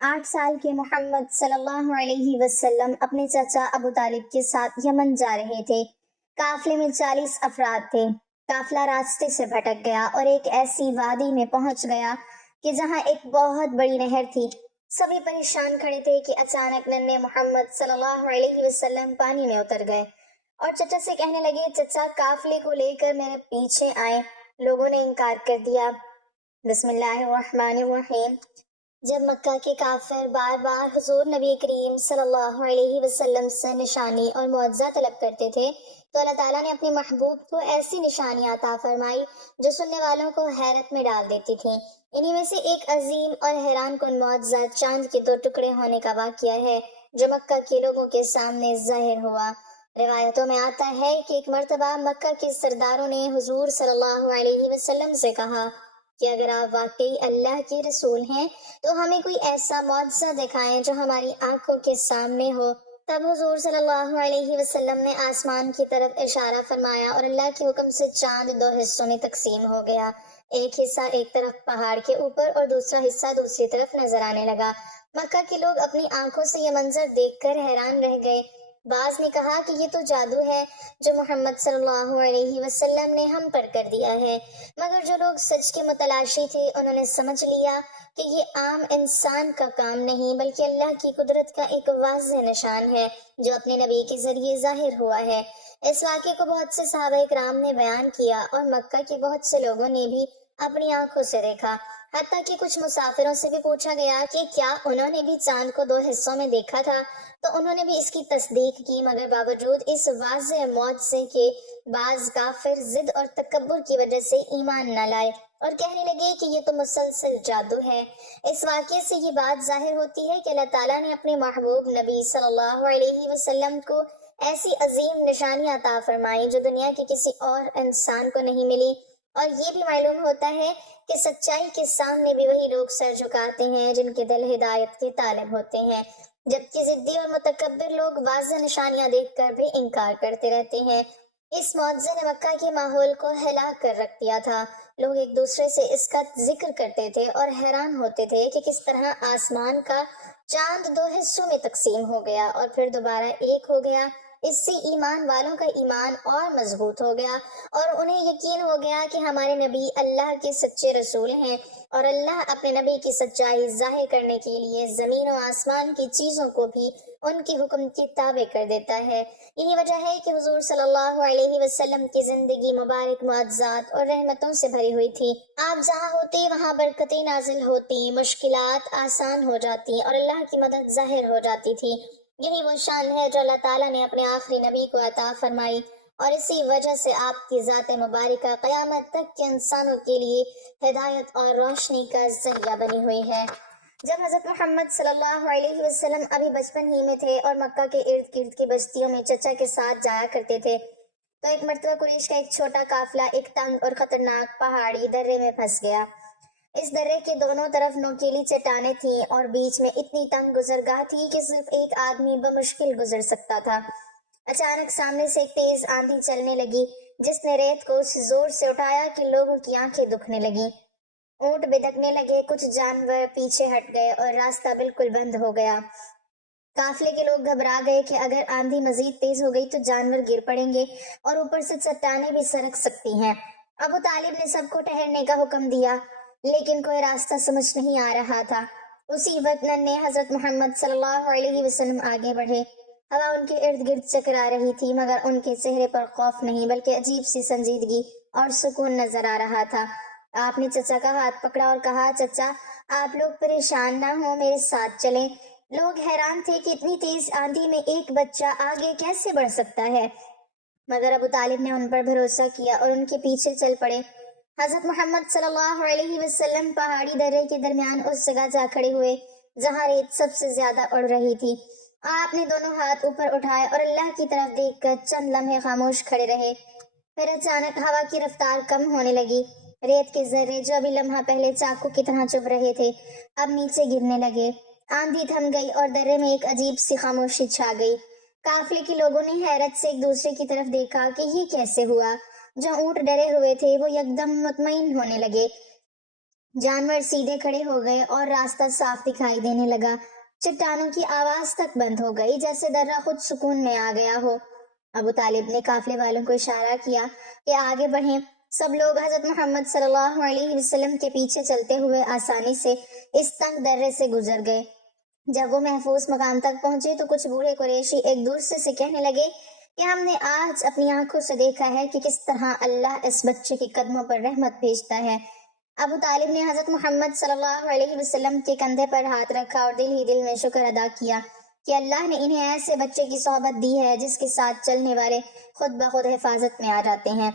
8 سال کے محمد صلی اللہ علیہ وسلم اپنے چچا ابو طالب کے ساتھ یمن جا رہے تھے۔ قافلے میں 40 افراد تھے۔ قافلہ راستے سے بھٹک گیا اور ایک ایسی وادی میں پہنچ گیا کہ جہاں ایک بہت بڑی نہر تھی۔ سبھی پریشان کھڑے تھے کہ اچانک ننھے محمد صلی اللہ علیہ وسلم پانی میں اتر گئے اور چچا سے کہنے لگے، چچا قافلے کو لے کر میرے پیچھے آئے۔ لوگوں نے انکار کر دیا۔ بسم اللہ الرحمن الرحیم۔ جب مکہ کے کافر بار بار حضور نبی کریم صلی اللہ علیہ وسلم سے نشانی اور معجزہ طلب کرتے تھے تو اللہ تعالیٰ نے اپنے محبوب کو ایسی نشانیاں عطا فرمائی جو سننے والوں کو حیرت میں ڈال دیتی تھیں۔ انہی میں سے ایک عظیم اور حیران کن معجزہ چاند کے 2 ٹکڑے ہونے کا واقعہ ہے جو مکہ کے لوگوں کے سامنے ظاہر ہوا۔ روایتوں میں آتا ہے کہ ایک مرتبہ مکہ کے سرداروں نے حضور صلی اللہ علیہ وسلم سے کہا کہ اگر آپ واقعی اللہ کے رسول ہیں تو ہمیں کوئی ایسا معجزہ دکھائیں جو ہماری آنکھوں کے سامنے ہو۔ تب حضور صلی اللہ علیہ وسلم نے آسمان کی طرف اشارہ فرمایا اور اللہ کے حکم سے چاند 2 حصوں میں تقسیم ہو گیا۔ ایک حصہ ایک طرف پہاڑ کے اوپر اور دوسرا حصہ دوسری طرف نظر آنے لگا۔ مکہ کے لوگ اپنی آنکھوں سے یہ منظر دیکھ کر حیران رہ گئے۔ بعض نے کہا کہ یہ تو جادو ہے جو محمد صلی اللہ علیہ وسلم نے ہم پر کر دیا ہے، مگر جو لوگ سچ کے متلاشی تھے انہوں نے سمجھ لیا کہ یہ عام انسان کا کام نہیں بلکہ اللہ کی قدرت کا ایک واضح نشان ہے جو اپنے نبی کے ذریعے ظاہر ہوا ہے۔ اس واقعے کو بہت سے صحابہ کرام نے بیان کیا اور مکہ کے بہت سے لوگوں نے بھی اپنی آنکھوں سے دیکھا، حتیٰ کہ کچھ مسافروں سے بھی پوچھا گیا کہ کیا انہوں نے بھی چاند کو 2 حصوں میں دیکھا تھا، تو انہوں نے بھی اس کی تصدیق کی، مگر باوجود اس واضح معجزے کے بعض کافر ضد اور تکبر کی وجہ سے ایمان نہ لائے اور کہنے لگے کہ یہ تو مسلسل جادو ہے۔ اس واقعے سے یہ بات ظاہر ہوتی ہے کہ اللہ تعالیٰ نے اپنے محبوب نبی صلی اللہ علیہ وسلم کو ایسی عظیم نشانیاں عطا فرمائی جو دنیا کے کسی اور انسان کو نہیں ملی، اور یہ بھی معلوم ہوتا ہے کہ سچائی کے سامنے بھی وہی لوگ سر جھکاتے ہیں جن کے دل ہدایت کے طالب ہوتے ہیں، جبکہ ضدی اور متکبر لوگ واضح نشانیاں دیکھ کر بھی انکار کرتے رہتے ہیں۔ اس معجزے نے مکہ کے ماحول کو ہلا کر رکھ دیا تھا۔ لوگ ایک دوسرے سے اس کا ذکر کرتے تھے اور حیران ہوتے تھے کہ کس طرح آسمان کا چاند 2 حصوں میں تقسیم ہو گیا اور پھر دوبارہ ایک ہو گیا۔ اس سے ایمان والوں کا ایمان اور مضبوط ہو گیا اور انہیں یقین ہو گیا کہ ہمارے نبی اللہ کے سچے رسول ہیں، اور اللہ اپنے نبی کی سچائی ظاہر کرنے کے لیے زمین و آسمان کی چیزوں کو بھی ان کے حکم کے تابع کر دیتا ہے۔ یہی وجہ ہے کہ حضور صلی اللہ علیہ وسلم کی زندگی مبارک معجزات اور رحمتوں سے بھری ہوئی تھی۔ آپ جہاں ہوتے وہاں برکتیں نازل ہوتی، مشکلات آسان ہو جاتی اور اللہ کی مدد ظاہر ہو جاتی تھی۔ یہی وہ شان ہے جو اللہ تعالیٰ نے اپنے آخری نبی کو عطا فرمائی، اور اسی وجہ سے آپ کی ذات مبارکہ قیامت تک کے انسانوں کے لیے ہدایت اور روشنی کا ذریعہ بنی ہوئی ہے۔ جب حضرت محمد صلی اللہ علیہ وسلم ابھی بچپن ہی میں تھے اور مکہ کے ارد گرد کی بستیوں میں چچا کے ساتھ جایا کرتے تھے تو ایک مرتبہ قریش کا ایک چھوٹا قافلہ ایک تنگ اور خطرناک پہاڑی درے میں پھنس گیا۔ اس درے کے دونوں طرف نوکیلی چٹانیں تھیں اور بیچ میں اتنی تنگ گزرگاہ تھی کہ صرف ایک آدمی بمشکل گزر سکتا تھا۔ اچانک سامنے سے ایک تیز آندھی چلنے لگی جس نے ریت کو اس زور سے اٹھایا کہ لوگوں کی آنکھیں دکھنے لگیں۔ اونٹ بدکنے لگے، کچھ جانور پیچھے ہٹ گئے اور راستہ بالکل بند ہو گیا۔ قافلے کے لوگ گھبرا گئے کہ اگر آندھی مزید تیز ہو گئی تو جانور گر پڑیں گے اور اوپر سے چٹانیں بھی سرک سکتی ہیں۔ ابو طالب نے سب کو ٹھہرنے کا حکم دیا لیکن کوئی راستہ سمجھ نہیں آ رہا تھا۔ اسی وقت ننھے حضرت محمد صلی اللہ علیہ وسلم آگے بڑھے۔ ہوا ان کے ارد گرد چکرا رہی تھی مگر ان کے چہرے پر خوف نہیں بلکہ عجیب سی سنجیدگی اور سکون نظر آ رہا تھا۔ آپ نے چچا کا ہاتھ پکڑا اور کہا، چچا آپ لوگ پریشان نہ ہوں، میرے ساتھ چلیں۔ لوگ حیران تھے کہ اتنی تیز آندھی میں ایک بچہ آگے کیسے بڑھ سکتا ہے، مگر ابو طالب نے ان پر بھروسہ کیا اور ان کے پیچھے چل پڑے۔ حضرت محمد صلی اللہ علیہ وسلم پہاڑی درے کے درمیان اس جگہ جا کھڑے ہوئے جہاں ریت سب سے زیادہ اڑ رہی تھی۔ آپ نے دونوں ہاتھ اوپر اٹھائے اور اللہ کی طرف دیکھ کر چند لمحے خاموش کھڑے رہے۔ پھر اچانک ہوا کی رفتار کم ہونے لگی۔ ریت کے ذرے جو ابھی لمحہ پہلے چاقو کی طرح چبھ رہے تھے اب نیچے گرنے لگے۔ آندھی تھم گئی اور درے میں ایک عجیب سی خاموشی چھا گئی۔ قافلے کے لوگوں نے حیرت سے ایک دوسرے کی طرف دیکھا کہ یہ کیسے ہوا۔ جو اونٹ ڈرے ہوئے تھے وہ یکدم مطمئن ہونے لگے۔ جانور سیدھے کھڑے ہو گئے اور راستہ صاف دکھائی دینے لگا۔ چٹانوں کی آواز تک بند ہو گئی، جیسے درہ خود سکون میں آ گیا ہو۔ ابو طالب نے قافلے والوں کو اشارہ کیا کہ آگے بڑھیں۔ سب لوگ حضرت محمد صلی اللہ علیہ وسلم کے پیچھے چلتے ہوئے آسانی سے اس تنگ درے سے گزر گئے۔ جب وہ محفوظ مقام تک پہنچے تو کچھ بوڑھے قریشی ایک دوسرے سے کہنے لگے کہ ہم نے آج اپنی آنکھوں سے دیکھا ہے کہ کس طرح اللہ اس بچے کے قدموں پر رحمت بھیجتا ہے۔ ابو طالب نے حضرت محمد صلی اللہ علیہ وسلم کے کندھے پر ہاتھ رکھا اور دل ہی دل میں شکر ادا کیا کہ اللہ نے انہیں ایسے بچے کی صحبت دی ہے جس کے ساتھ چلنے والے خود بخود حفاظت میں آ جاتے ہیں۔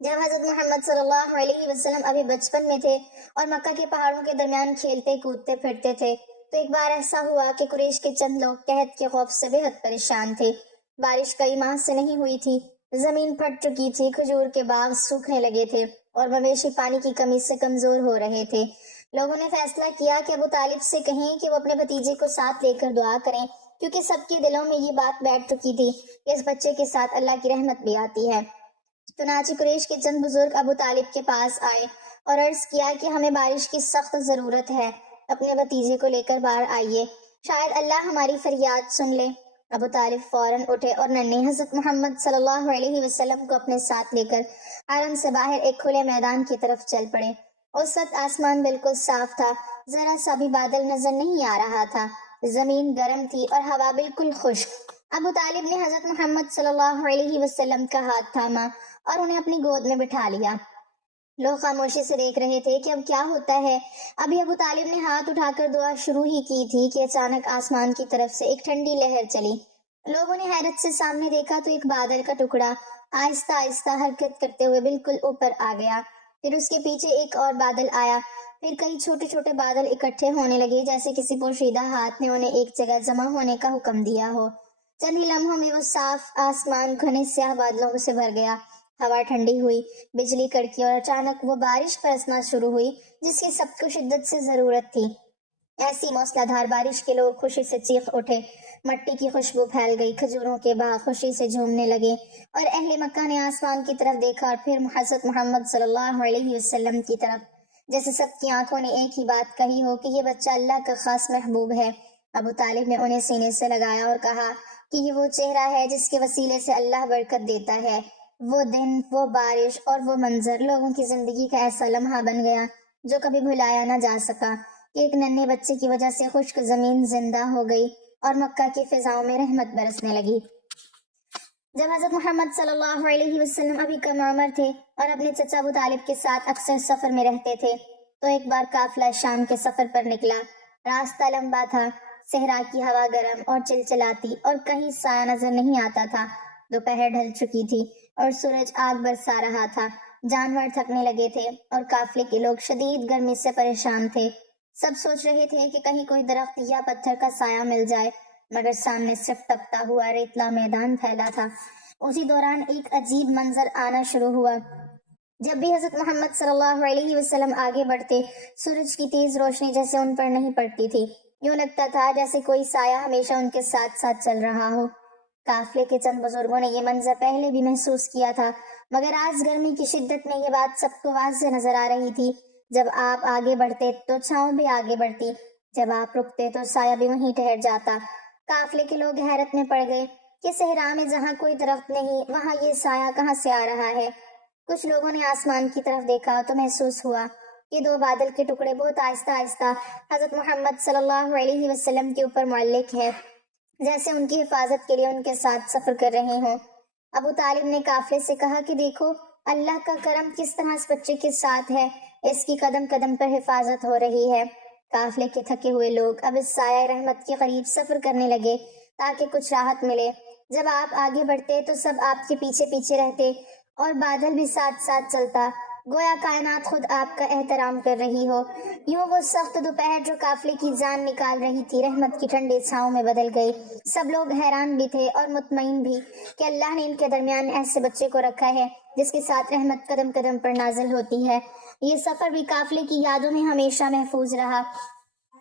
جب حضرت محمد صلی اللہ علیہ وسلم ابھی بچپن میں تھے اور مکہ کے پہاڑوں کے درمیان کھیلتے کودتے پھرتے تھے تو ایک بار ایسا ہوا کہ قریش کے چند لوگ قحط کے خوف سے بے حد پریشان تھے۔ بارش کئی ماہ سے نہیں ہوئی تھی، زمین پھٹ چکی تھی، کھجور کے باغ سوکھنے لگے تھے اور مویشی پانی کی کمی سے کمزور ہو رہے تھے۔ لوگوں نے فیصلہ کیا کہ ابو طالب سے کہیں کہ وہ اپنے بھتیجے کو ساتھ لے کر دعا کریں، کیونکہ سب کے دلوں میں یہ بات بیٹھ چکی تھی کہ اس بچے کے ساتھ اللہ کی رحمت بھی آتی ہے۔ چنانچہ قریش کے چند بزرگ ابو طالب کے پاس آئے اور عرض کیا کہ ہمیں بارش کی سخت ضرورت ہے، اپنے بھتیجے کو لے کر باہر آئیے، شاید اللہ ہماری فریاد سن لے۔ ابو طالب فوراً اٹھے اور ننھے حضرت محمد صلی اللہ علیہ وسلم کو اپنے ساتھ لے کر حرم سے باہر ایک کھلے میدان کی طرف چل پڑے۔ اس وقت آسمان بالکل صاف تھا، ذرا سا بھی بادل نظر نہیں آ رہا تھا، زمین گرم تھی اور ہوا بالکل خشک۔ ابو طالب نے حضرت محمد صلی اللہ علیہ وسلم کا ہاتھ تھاما اور انہیں اپنی گود میں بٹھا لیا۔ لوگ خاموشی سے دیکھ رہے تھے کہ اب کیا ہوتا ہے۔ ابھی ابو طالب نے ہاتھ اٹھا کر دعا شروع ہی کی تھی کہ اچانک آسمان کی طرف سے ایک ٹھنڈی لہر چلی۔ لوگوں نے حیرت سے سامنے دیکھا تو ایک بادل کا ٹکڑا آہستہ آہستہ حرکت کرتے ہوئے بالکل اوپر آ گیا۔ پھر اس کے پیچھے ایک اور بادل آیا، پھر کئی چھوٹے چھوٹے بادل اکٹھے ہونے لگے، جیسے کسی پوشیدہ ہاتھ نے انہیں ایک جگہ جمع ہونے کا حکم دیا ہو۔ چند ہی لمحوں میں وہ صاف آسمان گھنے سیاہ بادلوں سے بھر گیا، ہوا ٹھنڈی ہوئی، بجلی کڑکی اور اچانک وہ بارش برسنا شروع ہوئی جس کی سب کو شدت سے ضرورت تھی۔ ایسی موسلا دھار بارش کے لوگ خوشی سے چیخ اٹھے، مٹی کی خوشبو پھیل گئی، کھجوروں کے باغ خوشی سے جھومنے لگے اور اہل مکہ نے آسمان کی طرف دیکھا اور پھر حضرت محمد صلی اللہ علیہ وسلم کی طرف، جیسے سب کی آنکھوں نے ایک ہی بات کہی ہو کہ یہ بچہ اللہ کا خاص محبوب ہے۔ ابو طالب نے انہیں سینے سے لگایا اور کہا کہ یہ وہ چہرہ ہے جس کے وسیلے سے اللہ برکت دیتا ہے۔ وہ دن، وہ بارش اور وہ منظر لوگوں کی زندگی کا ایسا لمحہ بن گیا جو کبھی بھلایا نہ جا سکا کہ ایک ننھے بچے کی وجہ سے خشک زمین زندہ ہو گئی اور مکہ کی فضاؤں میں رحمت برسنے لگی۔ جب حضرت محمد صلی اللہ علیہ وسلم ابھی کم عمر تھے اور اپنے چچا ابو طالب کے ساتھ اکثر سفر میں رہتے تھے تو ایک بار قافلہ شام کے سفر پر نکلا۔ راستہ لمبا تھا، صحرا کی ہوا گرم اور چلچلاتی اور کہیں سایہ نظر نہیں آتا تھا۔ دوپہر ڈھل چکی تھی اور سورج آگ برسا رہا تھا، جانور تھکنے لگے تھے اور قافلے کے لوگ شدید گرمی سے پریشان تھے۔ سب سوچ رہے تھے کہ کہیں کوئی درخت یا پتھر کا سایہ مل جائے، مگر سامنے صرف تپتا ہوا ریتلا میدان پھیلا تھا۔ اسی دوران ایک عجیب منظر آنا شروع ہوا۔ جب بھی حضرت محمد صلی اللہ علیہ وسلم آگے بڑھتے، سورج کی تیز روشنی جیسے ان پر نہیں پڑتی تھی، یوں لگتا تھا جیسے کوئی سایہ ہمیشہ ان کے ساتھ ساتھ چل رہا ہو۔ قافلے کے چند بزرگوں نے یہ منظر پہلے بھی محسوس کیا تھا، مگر آج گرمی کی شدت میں یہ بات سب کو واضح نظر آ رہی تھی۔ جب آپ آگے بڑھتے تو چھاؤں بھی آگے بڑھتی، جب آپ رکتے تو سایہ بھی وہیں ٹھہر جاتا۔ قافلے کے لوگ حیرت میں پڑ گئے کہ صحرا میں جہاں کوئی درخت نہیں، وہاں یہ سایہ کہاں سے آ رہا ہے۔ کچھ لوگوں نے آسمان کی طرف دیکھا تو محسوس ہوا کہ دو بادل کے ٹکڑے بہت آہستہ آہستہ حضرت محمد صلی اللہ علیہ وسلم کے اوپر معلق ہیں، جیسے ان کی حفاظت کے لیے ان کے ساتھ سفر کر رہے ہوں۔ ابو طالب نے قافلے سے کہا کہ دیکھو اللہ کا کرم کس طرح اس بچے کے ساتھ ہے، اس کی قدم قدم پر حفاظت ہو رہی ہے۔ قافلے کے تھکے ہوئے لوگ اب اس سایہ رحمت کے قریب سفر کرنے لگے تاکہ کچھ راحت ملے۔ جب آپ آگے بڑھتے تو سب آپ کے پیچھے پیچھے رہتے اور بادل بھی ساتھ ساتھ چلتا، گویا کائنات خود آپ کا احترام کر رہی ہو۔ یوں وہ سخت دوپہر جو قافلے کی جان نکال رہی تھی رحمت کی ٹھنڈی چھاؤں میں بدل گئی۔ سب لوگ حیران بھی تھے اور مطمئن بھی کہ اللہ نے ان کے درمیان ایسے بچے کو رکھا ہے جس کے ساتھ رحمت قدم قدم پر نازل ہوتی ہے۔ یہ سفر بھی قافلے کی یادوں میں ہمیشہ محفوظ رہا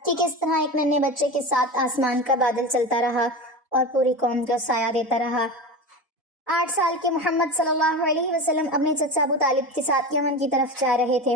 کہ کس طرح ایک ننھے بچے کے ساتھ آسمان کا بادل چلتا رہا اور پوری قوم کا سایہ دیتا رہا۔ 8 سال کے محمد صلی اللہ علیہ وسلم اپنے چچا ابو طالب کے ساتھ یمن کی طرف جا رہے تھے۔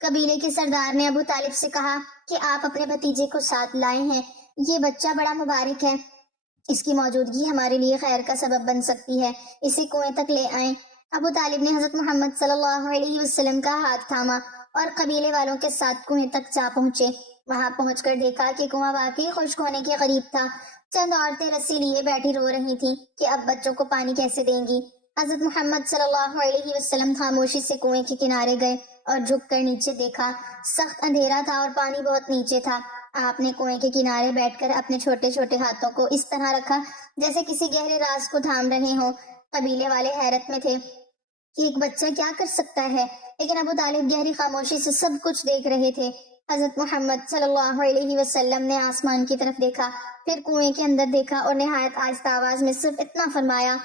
قبیلے کے سردار نے ابو طالب سے کہا کہ آپ اپنے بھتیجے کو ساتھ لائے ہیں، یہ بچہ بڑا مبارک ہے، اس کی موجودگی ہمارے لیے خیر کا سبب بن سکتی ہے، اسے کنویں تک لے آئیں۔ ابو طالب نے حضرت محمد صلی اللہ علیہ وسلم کا ہاتھ تھاما اور قبیلے والوں کے ساتھ کنویں تک جا پہنچے۔ وہاں پہنچ کر دیکھا کہ کنواں واقعی خشک ہونے کے قریب تھا۔ چند عورتیں رسی لیے بیٹھی رو رہی تھیں کہ اب بچوں کو پانی کیسے دیں گی۔ حضرت محمد صلی اللہ علیہ وسلم خاموشی سے کنویں کے کنارے گئے اور جھک کر نیچے دیکھا۔ سخت اندھیرا تھا اور پانی بہت نیچے تھا۔ آپ نے کنویں کے کنارے بیٹھ کر اپنے چھوٹے چھوٹے ہاتھوں کو اس طرح رکھا جیسے کسی گہرے راز کو تھام رہے ہوں۔ قبیلے والے حیرت میں تھے کہ ایک بچہ کیا کر سکتا ہے، لیکن ابو طالب گہری خاموشی سے سب کچھ دیکھ رہے تھے۔ حضرت محمد صلی اللہ علیہ وسلم نے آسمان کی طرف دیکھا، پھر کنویں کے اندر دیکھا اور نہایت آہستہ آواز میں صرف اتنا فرمایا،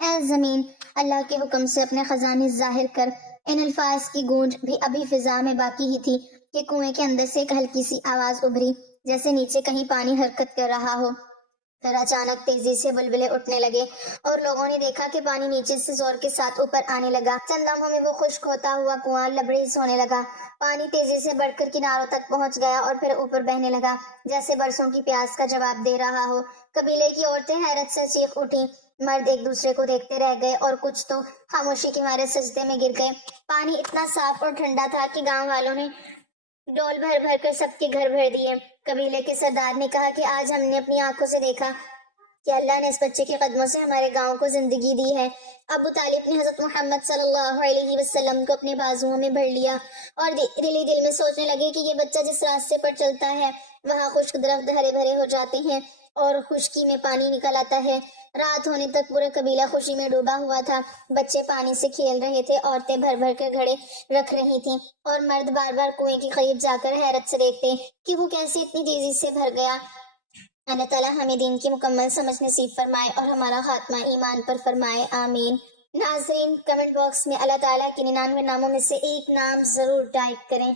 اے زمین، اللہ کے حکم سے اپنے خزانے ظاہر کر۔ ان الفاظ کی گونج بھی ابھی فضا میں باقی ہی تھی کہ کنویں کے اندر سے ایک ہلکی سی آواز ابھری جیسے نیچے کہیں پانی حرکت کر رہا ہو۔ پھر اچانک تیزی سے بلبلے اٹھنے لگے اور لوگوں نے دیکھا کہ پانی نیچے سے زور کے ساتھ اوپر آنے لگا۔ چند لمحوں میں وہ خشک ہوتا ہوا کنواں لبریز ہونے لگا۔ پانی تیزی سے بڑھ کر کناروں تک پہنچ گیا اور پھر اوپر بہنے لگا جیسے برسوں کی پیاس کا جواب دے رہا ہو۔ قبیلے کی عورتیں حیرت سے چیخ اٹھیں، مرد ایک دوسرے کو دیکھتے رہ گئے اور کچھ تو خاموشی کے مارے سجدے میں گر گئے۔ پانی اتنا صاف اور ٹھنڈا تھا کہ گاؤں والوں نے ڈول بھر بھر کر سب کے گھر بھر دیے۔ قبیلے کے سردار نے کہا کہ آج ہم نے اپنی آنکھوں سے دیکھا کہ اللہ نے اس بچے کے قدموں سے ہمارے گاؤں کو زندگی دی ہے۔ ابو طالب نے حضرت محمد صلی اللہ علیہ وسلم کو اپنے بازوؤں میں بھر لیا اور دل ہی دل میں سوچنے لگے کہ یہ بچہ جس راستے پر چلتا ہے وہاں خشک درخت ہرے بھرے ہو جاتے ہیں اور خشکی میں پانی نکل آتا ہے۔ رات ہونے تک پورا قبیلہ خوشی میں ڈوبا ہوا تھا۔ بچے پانی سے کھیل رہے تھے، عورتیں بھر بھر کر گھڑے رکھ رہی تھیں اور مرد بار بار کنویں کے قریب جا کر حیرت سے دیکھتے کہ وہ کیسے اتنی تیزی سے بھر گیا۔ اللہ تعالیٰ ہمیں دین کی مکمل سمجھ نصیب فرمائے اور ہمارا خاتمہ ایمان پر فرمائے، آمین۔ ناظرین، کمنٹ باکس میں اللہ تعالیٰ کے 99 ناموں میں سے ایک نام ضرور ٹائپ کریں۔